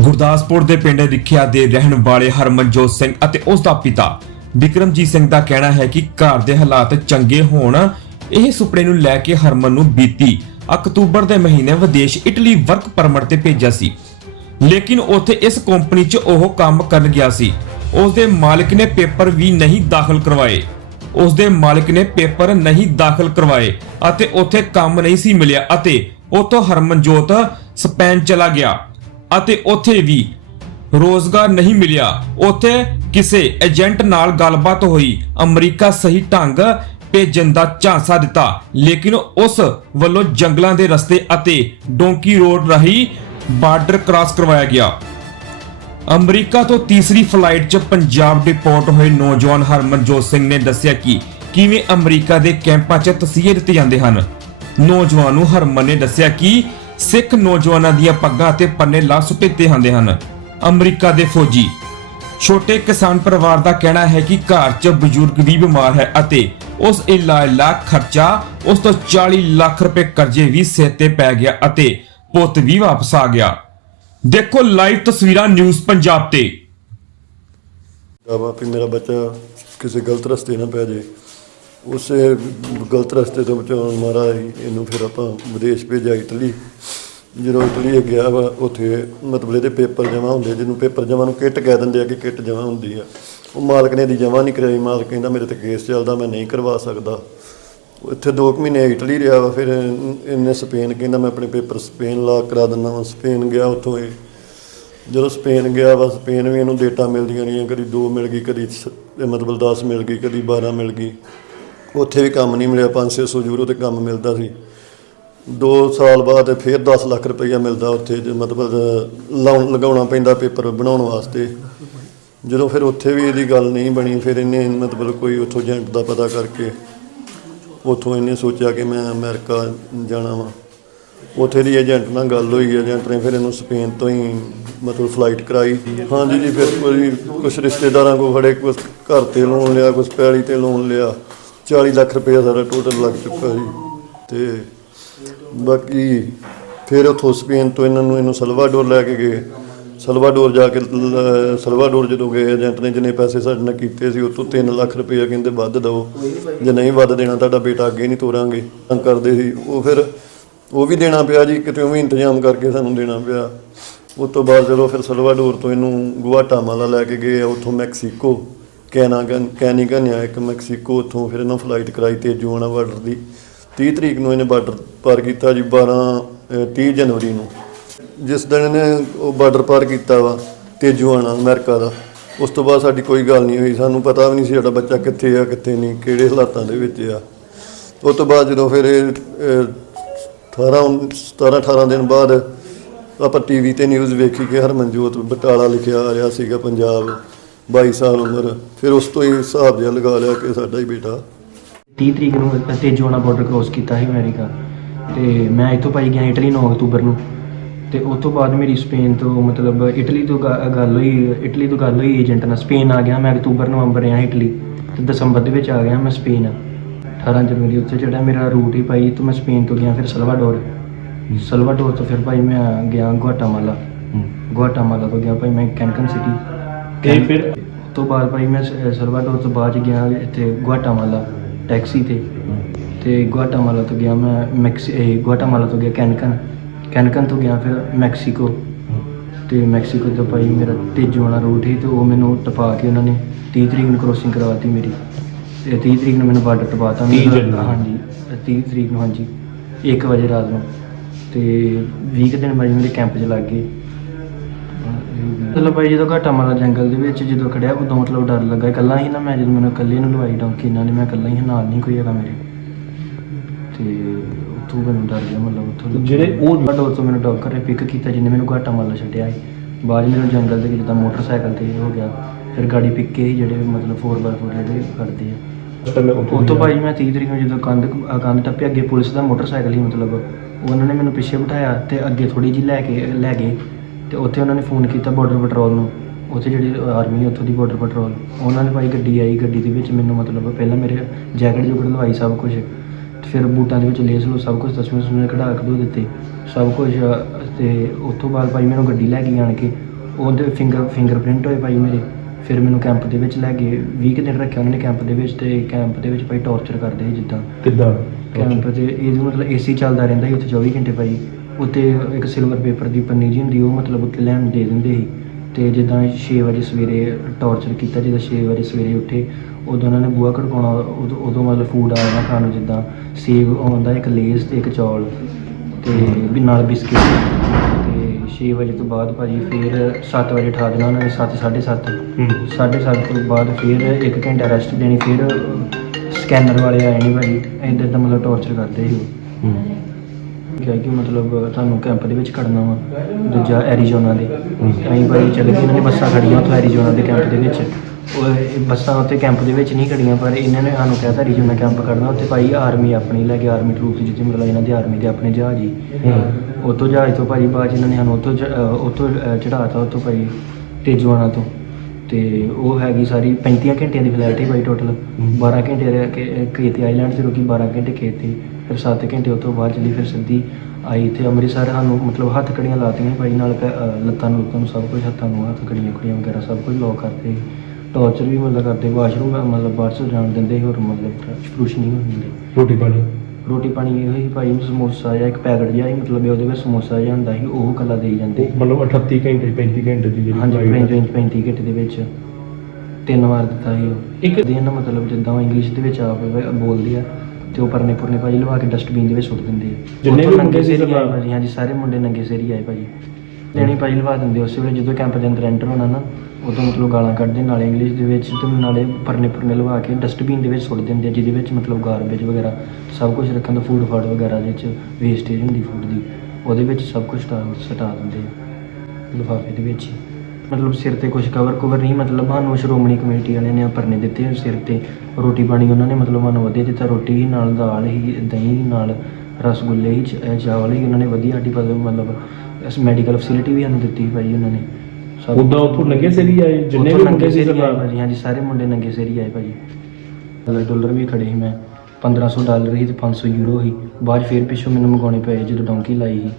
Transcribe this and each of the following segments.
ਗੁਰਦਾਸਪੁਰ ਦੇ ਪਿੰਡ ਰਿਖਿਆ ਦੇ ਰਹਿਣ ਵਾਲੇ ਹਰਮਨਜੋਤ ਸਿੰਘ ਅਤੇ ਉਸ ਦਾ ਪਿਤਾ ਵਿਕਰਮਜੀਤ ਸਿੰਘ ਦਾ ਕਹਿਣਾ ਹੈ ਕਿ ਘਰ ਦੇ ਹਾਲਾਤ ਚੰਗੇ ਹੋਣ, ਇਹ ਸੁਪਨੇ ਨੂੰ ਲੈ ਕੇ ਹਰਮਨ ਨੂੰ ਬੀਤੀ ਅਕਤੂਬਰ ਦੇ ਮਹੀਨੇ ਵਿਦੇਸ਼ ਇਟਲੀ ਵਰਕ ਪਰਮਿਟ ਤੇ ਭੇਜਿਆ ਸੀ। ਲੇਕਿਨ ਉੱਥੇ ਇਸ ਕੰਪਨੀ 'ਚ ਉਹ ਕੰਮ ਕਰਨ ਗਿਆ ਸੀ। ਉਸ ਦੇ ਮਾਲਕ ਨੇ ਪੇਪਰ ਵੀ ਨਹੀਂ ਦਾਖਲ ਕਰਵਾਏ। ਉਸ ਦੇ ਮਾਲਕ ਨੇ ਪੇਪਰ ਨਹੀਂ ਦਾਖਲ ਕਰਵਾਏ ਅਤੇ ਉੱਥੇ ਕੰਮ ਨਹੀਂ ਸੀ ਮਿਲਿਆ ਅਤੇ ਉੱਥੋਂ ਹਰਮਨਜੋਤ ਸਪੈਨ ਚਲਾ ਗਿਆ। ਅਤੇ ਉੱਥੇ ਵੀ ਰੋਜ਼ਗਾਰ ਨਹੀਂ ਮਿਲਿਆ। ਉੱਥੇ ਕਿਸੇ ਏਜੰਟ ਨਾਲ ਗੱਲਬਾਤ ਹੋਈ। ਅਮਰੀਕਾ ਸਹੀ ਢੰਗ ਭੇਜਣ ਦਾ ਝਾਂਸਾ ਦਿੱਤਾ। ਲੇਕਿਨ ਉਸ ਵੱਲੋਂ ਜੰਗਲਾਂ ਦੇ ਰਸਤੇ ਅਤੇ ਡੋਂਕੀ ਰੋਡ ਰਾਹੀਂ ਬਾਰਡਰ ਕ੍ਰਾਸ ਕਰਵਾਇਆ ਗਿਆ। ਅਮਰੀਕਾ ਤੋਂ ਤੀਸਰੀ ਫਲਾਈਟ 'ਚ ਪੰਜਾਬ ਡਿਪੋਰਟ ਹੋਏ ਨੌਜਵਾਨ ਹਰਮਨਜੋਤ ਸਿੰਘ ਨੇ ਦੱਸਿਆ ਕਿ ਕਿਵੇਂ ਅਮਰੀਕਾ ਦੇ ਕੈਂਪਾਂ 'ਚ ਤਸੀਹੇ ਦਿੱਤੇ ਜਾਂਦੇ ਹਨ। ਨੌਜਵਾਨ ਨੂੰ ਹਰਮਨ ਨੇ ਦੱਸਿਆ ਕਿ ਸਿੱਖ ਨੌਜਵਾਨਾਂ ਦੀਆਂ ਪੱਗਾਂ ਤੇ ਪੰਨੇ ਲਾ ਸੁੱਟੇ ਹੁੰਦੇ ਹਨ। ਅਮਰੀਕਾ ਦੇ ਫੌਜੀ। ਛੋਟੇ ਕਿਸਾਨ ਪਰਿਵਾਰ ਦਾ ਕਹਿਣਾ ਹੈ ਕਿ ਘਰ 'ਚ ਬਜ਼ੁਰਗ ਵੀ ਬਿਮਾਰ ਹੈ ਅਤੇ ਉਸ ਇਲਾਜ ਦਾ ਖਰਚਾ ਉਸ ਤੋਂ 40 ਲੱਖ ਰੁਪਏ ਕਰਜ਼ੇ ਵੀ ਸਿਰ ਤੇ ਪੈ ਗਿਆ ਅਤੇ ਪੁੱਤ ਵੀ ਵਾਪਸ ਆ ਗਿਆ। ਦੇਖੋ ਲਾਈਵ ਤਸਵੀਰਾਂ ਨਿਊਜ਼ ਪੰਜਾਬ ਤੇ। ਵਾ ਵੀ ਮੇਰਾ ਬੱਚਾ ਕਿਸੇ ਗਲਤ ਰਸਤੇ ਨਾ ਪੈ ਜਾਏ। ਉਸੇ ਗਲਤ ਰਸਤੇ ਤੋਂ ਬਚਾਉਣ ਮਾਰਾ ਇਹਨੂੰ ਫਿਰ ਆਪਾਂ ਵਿਦੇਸ਼ ਭੇਜਿਆ ਇਟਲੀ। ਜਦੋਂ ਇਟਲੀ ਗਿਆ ਵਾ, ਉੱਥੇ ਮਤਲਬ ਇਹਦੇ ਪੇਪਰ ਜਮ੍ਹਾਂ ਹੁੰਦੇ, ਜਿਹਨੂੰ ਪੇਪਰ ਜਮ੍ਹਾਂ ਨੂੰ ਕਿੱਟ ਕਹਿ ਦਿੰਦੇ ਆ ਕਿ ਕਿੱਟ ਜਮ੍ਹਾਂ ਹੁੰਦੀ ਆ। ਉਹ ਮਾਲਕ ਨੇ ਦੀ ਜਮ੍ਹਾਂ ਨਹੀਂ ਕਰਾਈ, ਮਾਲਕ ਕਹਿੰਦਾ ਮੇਰੇ ਤੇ ਕੇਸ ਚੱਲਦਾ, ਮੈਂ ਨਹੀਂ ਕਰਵਾ ਸਕਦਾ। ਇੱਥੇ 2 ਮਹੀਨੇ ਇਟਲੀ ਰਿਹਾ ਵਾ, ਫਿਰ ਇਹਨੇ ਸਪੇਨ ਕਹਿੰਦਾ, ਮੈਂ ਆਪਣੇ ਪੇਪਰ ਸਪੇਨ ਲਾ ਕਰਾ ਦਿੰਦਾ ਵਾ। ਸਪੇਨ ਗਿਆ ਉੱਥੋਂ ਇਹ। ਜਦੋਂ ਸਪੇਨ ਗਿਆ ਵਾ, ਸਪੇਨ ਵੀ ਇਹਨੂੰ ਡੇਟਾ ਮਿਲਦੀਆਂ ਰਹੀਆਂ, ਕਦੀ 2 ਮਿਲ ਗਈ, ਕਦੀ ਸ- ਮਤਲਬ 10 ਮਿਲ ਗਈ, ਕਦੀ 12 ਮਿਲ ਗਈ। ਉੱਥੇ ਵੀ ਕੰਮ ਨਹੀਂ ਮਿਲਿਆ 500 ਯੂਰੋ ਤੇ ਕੰਮ ਮਿਲਦਾ ਸੀ। 2 ਸਾਲ ਬਾਅਦ ਫਿਰ 10 ਲੱਖ ਰੁਪਈਆ ਮਿਲਦਾ ਉੱਥੇ ਜੇ ਮਤਲਬ ਲਾਉਣ, ਲਗਾਉਣਾ ਪੈਂਦਾ ਪੇਪਰ ਬਣਾਉਣ ਵਾਸਤੇ। ਜਦੋਂ ਫਿਰ ਉੱਥੇ ਵੀ ਇਹਦੀ ਗੱਲ ਨਹੀਂ ਬਣੀ, ਫਿਰ ਇਹਨੇ ਮਤਲਬ ਕੋਈ ਉੱਥੋਂ ਏਜੰਟ ਦਾ ਪਤਾ ਕਰਕੇ ਉੱਥੋਂ ਇਹਨੇ ਸੋਚਿਆ ਕਿ ਮੈਂ ਅਮਰੀਕਾ ਜਾਣਾ ਵਾ। ਉੱਥੇ ਦੀ ਏਜੰਟ ਨਾਲ ਗੱਲ ਹੋਈ, ਏਜੰਟ ਨੇ ਫਿਰ ਇਹਨੂੰ ਸਪੇਨ ਤੋਂ ਹੀ ਮਤਲਬ ਫਲਾਈਟ ਕਰਾਈ। ਹਾਂਜੀ ਜੀ, ਫਿਰ ਕੋਈ ਕੁਝ ਰਿਸ਼ਤੇਦਾਰਾਂ ਕੋ ਖੜੇ ਕੁਝ ਘਰ ਤੇ ਲੋਨ ਲਿਆ ਕੁਝ ਪੈਲੀ ਤੇ ਲੋਨ ਲਿਆ। 40 ਲੱਖ ਰੁਪਏ ਸਾਡਾ ਟੋਟਲ ਲੱਗ ਚੁੱਕਾ ਜੀ। ਤੇ ਬਾਕੀ ਫਿਰ ਉੱਥੋਂ ਸਪੇਨ ਤੋਂ ਇਹਨਾਂ ਨੂੰ ਇਹਨੂੰ ਸਲਵਾਡੋਰ ਲੈ ਕੇ ਗਏ। ਸਲਵਾਡੋਰ ਜਾ ਕੇ ਸਲਵਾਡੋਰ ਜਦੋਂ ਗਏ ਏਜੰਟ ਨੇ ਜਿੰਨੇ ਪੈਸੇ ਸਾਡੇ ਨਾਲ ਕੀਤੇ ਸੀ, ਉਹ ਤੋਂ 3 ਲੱਖ ਰੁਪਏ ਕਹਿੰਦੇ ਵੱਧ ਦਿਓ। ਜੇ ਨਹੀਂ ਵੱਧ ਦੇਣਾ ਤੁਹਾਡਾ ਬੇਟਾ ਅੱਗੇ ਨਹੀਂ ਤੋਰਾਂਗੇ। ਤੰਗ ਕਰਦੇ ਸੀ। ਉਹ ਫਿਰ ਉਹ ਵੀ ਦੇਣਾ ਪਿਆ ਜੀ, ਕਿਤੇ ਉਹ ਵੀ ਇੰਤਜ਼ਾਮ ਕਰਕੇ ਸਾਨੂੰ ਦੇਣਾ ਪਿਆ। ਉਸ ਤੋਂ ਬਾਅਦ ਜਦੋਂ ਫਿਰ ਸਲਵਾਡੋਰ ਤੋਂ ਇਹਨੂੰ ਗੁਆਟਾਮਾਲਾ ਲੈ ਕੇ ਗਏ ਉੱਥੋਂ ਮੈਕਸੀਕੋ। ਕੈਨਾਗਨ ਕੈਨੀਗਨ ਆ ਇੱਕ ਮੈਕਸੀਕੋ ਉੱਥੋਂ ਫਿਰ ਇਹਨਾਂ ਫਲਾਈਟ ਕਰਾਈ ਤੇ ਜੂਆਨਾ ਬਾਰਡਰ ਦੀ। 30 ਤਰੀਕ ਨੂੰ ਇਹਨੇ ਬਾਰਡਰ ਪਾਰ ਕੀਤਾ ਜੀ 12 ਅਹ 30 ਜਨਵਰੀ ਨੂੰ। ਜਿਸ ਦਿਨ ਇਹਨੇ ਉਹ ਬਾਰਡਰ ਪਾਰ ਕੀਤਾ ਵਾ ਤੇਜੂਆਣਾ ਅਮਰੀਕਾ ਦਾ। ਉਸ ਤੋਂ ਬਾਅਦ ਸਾਡੀ ਕੋਈ ਗੱਲ ਨਹੀਂ ਹੋਈ ਸਾਨੂੰ ਪਤਾ ਵੀ ਨਹੀਂ ਸੀ ਸਾਡਾ ਬੱਚਾ ਕਿੱਥੇ ਆ ਕਿੱਥੇ ਨਹੀਂ ਕਿਹੜੇ ਹਾਲਾਤਾਂ ਦੇ ਵਿੱਚ ਆ। ਉਸ ਤੋਂ ਬਾਅਦ ਜਦੋਂ ਫਿਰ ਇਹ ਅਹ, 18 17 18 ਦਿਨ ਬਾਅਦ ਆਪਾਂ ਟੀਵੀ ਤੇ ਨਿਊਜ਼ ਵੇਖੀ ਕਿ ਹਰਮਨਜੋਤ ਬਟਾਲਾ ਲਿਖਿਆ ਆ ਰਿਹਾ ਸੀਗਾ ਪੰਜਾਬ। 22 ਸਾਲ ਉਮਰ ਫਿਰ ਉਸ ਤੋਂ ਹੀ ਹਿਸਾਬ ਜਿਹਾ ਲਗਾ ਲਿਆ ਕਿ ਸਾਡਾ ਹੀ ਬੇਟਾ। 30 ਤਰੀਕ ਨੂੰ ਤੇਜੋਨਾ ਬਾਰਡਰ ਕ੍ਰੋਸ ਕੀਤਾ ਸੀ ਅਮਰੀਕਾ ਤੇ ਮੈਂ ਇੱਥੋਂ ਭਾਈ ਗਿਆ ਇਟਲੀ 9 ਅਕਤੂਬਰ ਨੂੰ ਤੇ ਉਸ ਤੋਂ ਬਾਅਦ ਮੇਰੀ ਸਪੇਨ ਤੋਂ ਮਤਲਬ ਇਟਲੀ ਤੋਂ ਗ- ਗੱਲ ਹੋਈ ਇਟਲੀ ਤੋਂ ਗੱਲ ਹੋਈ ਏਜੰਟ ਨਾਲ ਸਪੇਨ ਆ ਗਿਆ ਮੈਂ ਅਕਤੂਬਰ ਨਵੰਬਰ ਰਿਹਾ ਇਟਲੀ ਤੇ ਦਸੰਬਰ ਦੇ ਵਿੱਚ ਆ ਗਿਆ ਮੈਂ ਸਪੇਨ 18 ਜਨਵਰੀ ਉੱਥੇ ਜਿਹੜਾ ਮੇਰਾ ਰੂਟ ਹੀ ਭਾਈ ਤੋਂ ਮੈਂ ਸਪੇਨ ਤੋਂ ਗਿਆ ਫਿਰ ਸਲਵਾਡੋਰ ਸਲਵਾਡੋਰ ਤੋਂ ਫਿਰ ਭਾਈ ਮੈਂ ਗਿਆ ਗੁਆਟਾਮਾਲਾ ਗੁਆਟਾਮਾਲਾ ਤੋਂ ਗਿਆ ਭਾਈ ਮੈਂ ਕੈਨਕਨ ਸਿਟੀ ਤੇ ਫਿਰ ਉਸ ਤੋਂ ਬਾਅਦ ਭਾਈ ਮੈਂ ਸ- ਸਲਵਾਡੋਰ ਤੋਂ ਬਾਅਦ 'ਚ ਗਿਆ ਇੱਥੇ ਗੁਆਟਾਮਾਲਾ ਟੈਕਸੀ ਤੇ। ਤੇ ਗੁਆਟਾਮਾਲਾ ਤੋਂ ਗਿਆ ਮੈਂ ਮੈਕਸੀ ਇਹ ਗੁਆਟਾਮਾਲਾ ਤੋਂ ਗਿਆ ਕੈਨਕਨ। ਕੈਨਕਨ ਤੋਂ ਗਿਆ ਫਿਰ ਮੈਕਸੀਕੋ। ਤੇ ਮੈਕਸੀਕੋ ਤੋਂ ਭਾਈ ਮੇਰਾ ਤੇਜੋਂ ਵਾਲਾ ਰੂਟ ਸੀ ਤੇ ਉਹ ਮੈਨੂੰ ਟਪਾ ਕੇ ਉਹਨਾਂ ਨੇ 30 ਤਰੀਕ ਨੂੰ ਕ੍ਰੋਸਿੰਗ ਕਰਵਾਤੀ ਮੇਰੀ। ਤੇ 30 ਤਰੀਕ ਨੂੰ ਮੈਨੂੰ ਬਾਰਡਰ ਟਪਾਤਾ 30 ਜਨਵਰੀ। ਹਾਂਜੀ 30 ਤਰੀਕ ਨੂੰ ਹਾਂਜੀ। 1 ਵਜੇ ਰਾਤ ਨੂੰ। ਤੇ 20 ਕੁ ਦਿਨ ਬਾਅਦ ਮੇਰੇ ਕੈਂਪ 'ਚ ਲੱਗ ਗਏ। ਮਤਲਬ ਭਾਈ ਜਦੋਂ ਘਾਟਾ ਮਾਰਾ ਜੰਗਲ ਦੇ ਵਿੱਚ ਜਦੋਂ ਖੜਿਆ ਉਦੋਂ ਮਤਲਬ ਡਰ ਲੱਗਾ। ਇਕੱਲਾ ਹੀ ਨਾ ਮੈਂ ਜਦੋਂ ਮੈਨੂੰ ਇਕੱਲੇ ਨੂੰ ਲਵਾਈ ਡੌਂਕੀ ਇਹਨਾਂ ਨੇ ਮੈਂ ਇਕੱਲਾ ਹੀ ਹਾਂ, ਨਾਲ ਨਹੀਂ ਕੋਈ ਹੈਗਾ ਮੇਰੇ। ਤੇ ਉੱਥੋਂ ਮੈਨੂੰ ਡਰ ਗਿਆ ਮਤਲਬ ਉੱਥੋਂ ਜਿਹੜੇ ਉਹ- ਡੋਰ ਤੋਂ ਮੈਨੂੰ ਡੌਗ ਕਰੇ ਪਿਕ ਕੀਤਾ ਜਿਹਨੇ ਮੈਨੂੰ ਘਾਟਾ ਮਾਲਾ ਛੱਡਿਆ ਸੀ। ਬਾਅਦ ਮੈਨੂੰ ਜੰਗਲ ਦੇ ਵਿੱਚ ਜਿੱਦਾਂ ਮੋਟਰਸਾਈਕਲ ਤੇ ਹੋ ਗਿਆ ਫਿਰ ਗਾੜੀ ਪਿੱਕੇ ਸੀ ਜਿਹੜੇ ਮਤਲਬ 4x4 ਜਿਹੜੇ ਕਰਦੇ ਆ। ਉਹ ਤੋਂ। ਭਾਈ ਮੈਂ 30 ਤਰੀਕ ਨੂੰ ਜਦੋਂ ਕੰਧ ਕੰਧ ਟੱਪੇ ਅੱਗੇ ਪੁਲਿਸ ਦਾ ਮੋਟਰਸਾਈਕਲ ਹੀ ਮਤਲਬ। ਉਹਨਾਂ ਨੇ ਮੈਨੂੰ ਪਿੱਛੇ ਬਿਠਾਇਆ ਤੇ ਅੱਗੇ ਥੋੜੀ ਜਿਹੀ ਲੈ ਕੇ ਲੈ ਗਏ। ਤੇ ਉੱਥੇ ਉਹਨਾਂ ਨੇ ਫੋਨ ਕੀਤਾ ਬਾਰਡਰ ਪੈਟਰੋਲ ਨੂੰ। ਉੱਥੇ ਜਿਹੜੀ ਆਰਮੀ ਉੱਥੋਂ ਦੀ ਬਾਰਡਰ ਪੈਟਰੋਲ ਉਹਨਾਂ ਨੇ ਭਾਈ ਗੱਡੀ ਆਈ ਗੱਡੀ ਦੇ ਵਿੱਚ ਮੈਨੂੰ ਮਤਲਬ ਪਹਿਲਾਂ ਮੇਰੇ ਜੈਕਟ ਜੁਕਟ ਲਵਾਈ ਸਭ ਕੁਝ ਤੇ ਫਿਰ ਬੂਟਾਂ ਦੇ ਵਿੱਚ ਲੇਸ ਲੋ ਸਭ ਕੁਝ ਤਸਮੇ ਸੁਮੇ ਕਢਾ ਕੇ ਦੋ ਦਿੱਤੇ। ਸਭ ਕੁਝ ਤੇ ਉੱਥੋਂ ਬਾਅਦ ਭਾਈ ਮੈਨੂੰ ਗੱਡੀ ਲੈ ਕੇ ਆਣ ਕੇ ਉਹਦੇ ਫਿੰਗਰ ਫਿੰਗਰਪ੍ਰਿੰਟ ਹੋਏ ਭਾਈ ਮੇਰੇ। ਫਿਰ ਮੈਨੂੰ ਕੈਂਪ ਦੇ ਵਿੱਚ ਲੈ ਗਏ। 20 ਕੁ ਦਿਨ ਰੱਖਿਆ ਉਹਨਾਂ ਨੇ ਕੈਂਪ ਦੇ ਵਿੱਚ ਤੇ ਕੈਂਪ ਦੇ ਵਿੱਚ ਭਾਈ ਟੌਰਚਰ ਕਰਦੇ ਸੀ ਜਿੱਦਾਂ। ਕਿੱਦਾਂ? ਕੈਂਪ ਤੇ ਇਹ ਜੋ ਮਤਲਬ ਏਸੀ ਚੱਲਦਾ ਰਹਿੰਦਾ ਸੀ ਉੱਥੇ 24 ਘੰਟੇ ਭਾਈ। ਉੱਤੇ ਇੱਕ ਸਿਲਵਰ ਪੇਪਰ ਦੀ ਪੰਨੀ ਜੀ ਹੁੰਦੀ ਉਹ ਮਤਲਬ ਲੈਣ ਦੇ ਦਿੰਦੇ ਸੀ। ਤੇ ਜਿੱਦਾਂ 6 ਵਜੇ ਸਵੇਰੇ ਟੌਰਚਰ ਕੀਤਾ ਜਦੋਂ 6 ਵਜੇ ਸਵੇਰੇ ਉੱਠੇ ਉਦੋਂ ਉਹਨਾਂ ਨੇ ਬੂਹਾ ਖੜਕਾਉਣਾ ਉਦੋਂ ਉਦੋਂ ਮਤਲਬ ਫੂਡ ਆ ਜਾਣਾ ਖਾਣ ਨੂੰ ਜਿੱਦਾਂ ਸੇਬ ਆਉਂਦਾ ਇੱਕ ਲੇਸ ਤੇ ਇੱਕ ਚੌਲ ਤੇ ਵੀ ਨਾਲ ਬਿਸਕਿਟ। ਤੇ 6 ਵਜੇ ਤੋਂ ਬਾਅਦ ਭਾਜੀ ਫਿਰ 7 ਵਜੇ ਉਠਾ ਦੇਣਾ ਉਹਨਾਂ ਨੇ 7 7:30 ਹੂੰ। ਸਾਢੇ ਸੱਤ ਤੋਂ ਬਾਅਦ ਫਿਰ ਇੱਕ ਘੰਟਾ ਰੈਸਟ ਦੇਣੀ ਫਿਰ ਸਕੈਨਰ ਵਾਲੇ ਆਏ ਨਹੀਂ ਭਾਜੀ ਇੱਦਾਂ ਦਾ ਮਤਲਬ ਟੌਰਚਰ ਕਰਦੇ ਸੀ ਉਹ। ਕਿਹਾ ਕਿ ਮਤਲਬ ਤੁਹਾਨੂੰ ਕੈਂਪ ਦੇ ਵਿੱਚ ਖੜਨਾ ਵਾ ਦੂਜਾ ਐਰੀਜ਼ੋਨਾ ਦੇ। ਅਸੀਂ ਭਾਈ ਚੱਲ ਗਏ ਇਹਨਾਂ ਨੇ ਬੱਸਾਂ ਖੜੀਆਂ ਉੱਥੇ ਐਰੀਜ਼ੋਨਾ ਦੇ ਕੈਂਪ ਦੇ ਵਿੱਚ। ਉਹ ਬੱਸਾਂ ਉੱਥੇ ਕੈਂਪ ਦੇ ਵਿੱਚ ਨਹੀਂ ਖੜੀਆਂ ਪਰ ਇਹਨਾਂ ਨੇ ਸਾਨੂੰ ਕਿਹਾ ਤਾਂ ਐਰੀਜ਼ੋਨਾ ਕੈਂਪ ਖੜਨਾ ਉੱਥੇ ਭਾਈ ਆਰਮੀ ਆਪਣੀ ਲੈ ਕੇ ਆਰਮੀ ਟਰੂਪ ਜਿੱਥੇ ਮਤਲਬ ਇਹਨਾਂ ਦੀ ਆਰਮੀ ਦੇ ਆਪਣੇ ਜਹਾਜ਼ ਹੀ। ਉੱਥੋਂ ਜਹਾਜ਼ ਤੋਂ ਭਾਈ ਬਾਅਦ 'ਚ ਇਹਨਾਂ ਨੇ ਸਾਨੂੰ ਉੱਥੋਂ ਚ- ਅਹ ਉੱਥੋਂ ਚੜਾਤਾ ਉੱਥੋਂ ਭਾਈ ਤੇਜਵਾਨਾ ਤੋਂ। ਤੇ ਉਹ ਹੈਗੀ ਸਾਰੀ 35 ਘੰਟਿਆਂ ਦੀ ਫਲਾਈਟ ਹੈ ਭਾਈ ਟੋਟਲ 12 ਘੰਟੇ ਰਹਿ ਕੇ ਕੇਤੀ ਆਈਲੈਂਡ ਤੇ ਰੁਕੀ 12 ਘੰਟੇ ਖੇਤੀ ਫਿਰ 7 ਘੰਟੇ ਉੱਥੋਂ ਬਾਅਦ ਚਲੀ ਫਿਰ ਸਿੱਧੀ ਆਈ ਇੱਥੇ ਅੰਮ੍ਰਿਤਸਰ ਸਾਨੂੰ ਮਤਲਬ ਹੱਥ ਕੜੀਆਂ ਲਾਤੀਆਂ ਭਾਈ ਨਾਲ ਪੈ- ਅਹ ਲੱਤਾਂ ਨੂੰ ਲੁੱਤਾਂ ਨੂੰ ਸਭ ਕੁਝ ਹੱਥਾਂ ਨੂੰ ਹੱਥ ਕੜੀਆਂ ਕੁੜੀਆਂ ਵਗੈਰਾ ਸਭ ਕੁਝ ਲੋਕ ਕਰਦੇ ਟੌਰਚਰ ਵੀ ਮਤਲਬ ਕਰਦੇ ਵਾਸ਼ਰੂਮ ਮਤਲਬ ਬਾਹਰ ਤੋਂ ਜਾਣ ਦਿੰਦੇ ਸੀ, ਹੋਰ ਮਤਲਬ ਸ਼ਪਰੂਸ਼ ਨਹੀਂ ਹੋਣ ਦਿੰਦੇ ਰੋਟੀ ਪਾਣੀ ਰੋਟੀ ਪਾਣੀ ਇਹ ਹੀ ਭਾਈ ਸਮੋਸਾ ਜਾਂ ਇੱਕ ਪੈਕਟ ਜਿਹਾ ਹੀ ਮਤਲਬ ਉਹਦੇ ਵਿੱਚ ਸਮੋਸਾ ਜਿਹਾ ਹੁੰਦਾ ਸੀ ਉਹ ਕੱਲਾ ਦੇਈ ਜਾਂਦੇ ਮਤਲਬ 38 ਘੰਟੇ 35 ਘੰਟੇ ਦੀ ਜਿਹੜੀ ਹਾਂਜੀ flight ਹੈ। 35 35 ਘੰਟੇ ਦੇ ਵਿੱਚ ਤਿੰਨ ਵਾਰ ਦਿੱਤਾ ਸੀ ਉਹ। ਇੱਕ- ਇੱਕ ਦਿਨ ਮਤਲਬ ਜਿੱਦਾਂ ਉਹ ਇੰਗਲਿਸ਼ ਦੇ ਵਿੱਚ ਆਪ ਵ- ਬੋਲਦੇ ਆ ਤੇ ਉਹ ਪਰਨੇ ਪੁਰਨੇ ਭਾਜੀ ਲਵਾ ਕੇ ਡਸਟਬਿਨ ਦੇ ਵਿੱਚ ਸੁੱਟ ਦਿੰਦੇ ਆ। ਜਿੰਨੇ ਉੱਥੋਂ ਵੀ ਨੰਗੇ ਮੁੰਡੇ ਸੀ ਸਿਰ ਹੀ ਆਏ ਸਰਦਾਰ? ਭਾਜੀ। ਹਾਂਜੀ ਸਾਰੇ ਮੁੰਡੇ ਨੰਗੇ ਸਿਰ ਹੀ ਆਏ ਭਾਜੀ। ਲੈਣੀ ਭਾਜੀ ਲਵਾ ਦਿੰਦੇ ਉਸੇ ਵੇਲੇ ਜਦੋਂ ਕੈਂਪ ਦੇ ਅੰਦਰ ਐਂਟਰ ਹੋਣਾ ਨਾ ਉਦੋਂ ਮਤਲਬ ਗਾਲਾਂ ਕੱਢਦੇ, ਨਾਲੇ ਇੰਗਲਿਸ਼ ਦੇ ਵਿੱਚ ਅਤੇ ਨਾਲੇ ਪਰਨੇ ਪੁਰਨੇ ਲਵਾ ਕੇ ਡਸਟਬਿਨ ਦੇ ਵਿੱਚ ਸੁੱਟ ਦਿੰਦੇ ਆ, ਜਿਹਦੇ ਵਿੱਚ ਮਤਲਬ ਗਾਰਬੇਜ ਵਗੈਰਾ, ਸਭ ਕੁਝ ਰੱਖਣ ਦਾ ਫੂਡ ਫਾਡ ਵਗੈਰਾ ਵਿੱਚ ਵੇਸਟੇਜ ਹੁੰਦੀ ਫੂਡ ਦੀ, ਉਹਦੇ ਵਿੱਚ ਸਭ ਕੁਝ ਸਟਾ ਸਟਾ ਦਿੰਦੇ ਆ, ਲਿਫਾਫੇ ਦੇ ਵਿੱਚ ਮਤਲਬ ਸਿਰ ਤੇ ਕੁਝ ਕਵਰ ਕਵਰ ਨਹੀਂ, ਮਤਲਬ ਸਾਨੂੰ ਸ਼੍ਰੋਮਣੀ ਕਮੇਟੀ ਵਾਲਿਆਂ ਨੇ ਪਰਨੇ ਦਿੱਤੇ ਸਿਰ ਤੇ, ਰੋਟੀ ਪਾਣੀ ਉਹਨਾਂ ਨੇ ਮਤਲਬ ਸਾਨੂੰ ਵਧੀਆ ਦਿੱਤਾ, ਰੋਟੀ ਹੀ ਨਾਲ ਦਾਲ ਹੀ, ਦਹੀਂ ਹੀ ਨਾਲ ਰਸਗੁੱਲੇ ਹੀ ਚਾਵਲ ਹੀ ਉਹਨਾਂ ਨੇ ਵਧੀਆ ਸਾਡੀ ਮਤਲਬ ਮੈਡੀਕਲ ਫੈਸਿਲਿਟੀ ਵੀ ਸਾਨੂੰ ਦਿੱਤੀ ਭਾਈ ਉਹਨਾਂ ਨੇ। ਉੱਦਾਂ ਉੱਥੋਂ ਨੰਗੇ ਸਿਰ ਹੀ ਆਏ ਜਿੰਨੇ ਵੀ ਮੁੰਡੇ ਸੀ ਸਿਰ ਹੀ ਆਏ ਸਰਦਾਰ ਭਾਜੀ ਹਾਂਜੀ ਸਾਰੇ ਮੁੰਡੇ ਨੰਗੇ ਸਿਰ ਹੀ ਆਏ ਭਾਜੀ। ਡਾਲਰ ਡਾਲਰ ਵੀ ਖੜੇ ਸੀ ਮੈਂ 1500 ਡਾਲਰ ਸੀ ਤੇ 500 ਯੂਰੋ ਸੀ। ਬਾਅਦ 'ਚ ਫਿਰ ਪਿੱਛੋਂ ਮੈਨੂੰ ਮੰਗਾਉਣੇ ਪਏ ਜਦੋਂ ਡੌਂਕੀ ਲਾਈ ਸੀ।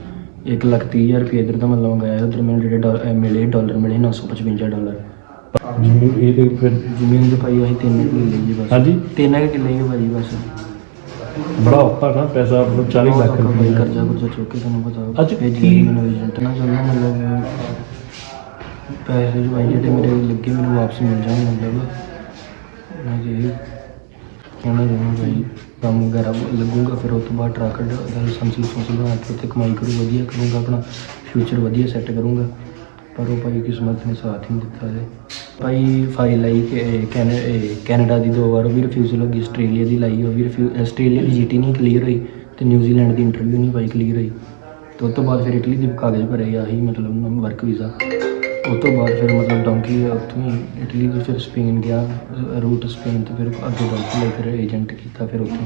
ਇੱਕ ਲੱਖ ਤੀਹ ਹਜ਼ਾਰ ਰੁਪਏ ਇਧਰ ਦਾ ਮੈਂ ਮੰਗਾਇਆ ਉਧਰ ਮੈਨੂੰ ਜਿਹੜੇ ਡਾਲ- ਅਹ ਮਿਲੇ ਡਾਲਰ ਮਿਲੇ 955 ਡਾਲਰ। ਜਿਵੇਂ ਇਹ ਤੇ ਫਿਰ ਜ਼ਮੀਨ ਦੇ ਭਾਈ ਅਸੀਂ ਤਿੰਨ ਕਿੱਲੇ ਲਈ ਜੀ ਬਸ। ਹਾਂਜੀ? ਤਿੰਨ ਕੁ ਕਿੱਲੇ ਹੀ ਭਾਜੀ ਬਸ। ਬੜਾ ਔਖਾ ਨਾ ਪੈਸਾ ਮਤਲਬ 40 ਲੱਖ ਬਹੁਤ ਔਖਾ ਭਾਈ ਰੁਪਏ ਕਰਜ਼ਾ ਕੁਰਜ਼ਾ ਚੁੱਕ ਕੇ ਤੁਹਾਨੂੰ ਪਤਾ ਅੱਜ ਕੀ- ਮੈਨੂੰ ਏਜੰਟ ਨਾ ਚੱਲਣਾ ਮਤਲਬ ਪੈਸੇ ਜਵਾਈ ਜਿਹੜੇ ਮੇਰੇ ਲੱਗੇ ਮੈਨੂੰ ਵਾਪਸ ਮਿਲ ਜਾਣ ਮਤਲਬ। ਮੈਂ ਜੀ ਕਹਿਣਾ ਚਾਹੁੰਦਾ ਭਾਈ ਕੰਮ ਵਗੈਰਾ ਲੱਗੂਗਾ, ਫਿਰ ਉਸ ਤੋਂ ਬਾਅਦ ਟਰੱਕ ਦਾ ਲਾਇਸੈਂਸ ਲਾਇਸੈਂਸ ਬਣਾ ਕੇ ਉੱਥੇ ਕਮਾਈ ਕਰੂ, ਵਧੀਆ ਕਰੂੰਗਾ, ਆਪਣਾ ਫਿਊਚਰ ਵਧੀਆ ਸੈੱਟ ਕਰੂੰਗਾ। ਪਰ ਉਹ ਭਾਈ ਕਿਸਮਤ ਨੇ ਸਾਥ ਨਹੀਂ ਦਿੱਤਾ ਹੈ ਭਾਈ ਫਾਈਲ ਆਈ ਕੈਨੇ ਕੈਨੇਡਾ ਦੀ ਦੋ ਵਾਰ, ਉਹ ਵੀ ਰਿਫਿਊਜ਼ਲ ਹੋ ਗਈ ਆਸਟ੍ਰੇਲੀਆ ਦੀ ਲਾਈ, ਉਹ ਵੀ ਰਿਫਿਊ ਆਸਟ੍ਰੇਲੀਆ ਦੀ ਜੀਟੀ ਨਹੀਂ ਕਲੀਅਰ ਹੋਈ ਤੇ ਨਿਊਜ਼ੀਲੈਂਡ ਦੀ ਇੰਟਰਵਿਊ ਨਹੀਂ ਭਾਈ ਕਲੀਅਰ ਹੋਈ। ਤੇ ਉਸ ਤੋਂ ਬਾਅਦ ਫਿਰ ਇਟਲੀ ਦੇ ਕਾਗਜ਼ ਭਰੇ ਆਹੀ ਮਤਲਬ ਵਰਕ ਵੀਜ਼ਾ ਉਹ ਤੋਂ ਬਾਅਦ ਫਿਰ ਮਤਲਬ ਡੌਂਕੀ ਉੱਥੋਂ ਹੀ ਇਟਲੀ ਤੋਂ ਫਿਰ ਸਪੇਨ ਗਿਆ ਰੂਟ ਸਪੇਨ ਤੇ ਫਿਰ ਅੱਗੇ ਡੌਂਕੀ ਲਈ ਫਿਰ ਏਜੰਟ ਕੀਤਾ ਫਿਰ ਉੱਥੋਂ।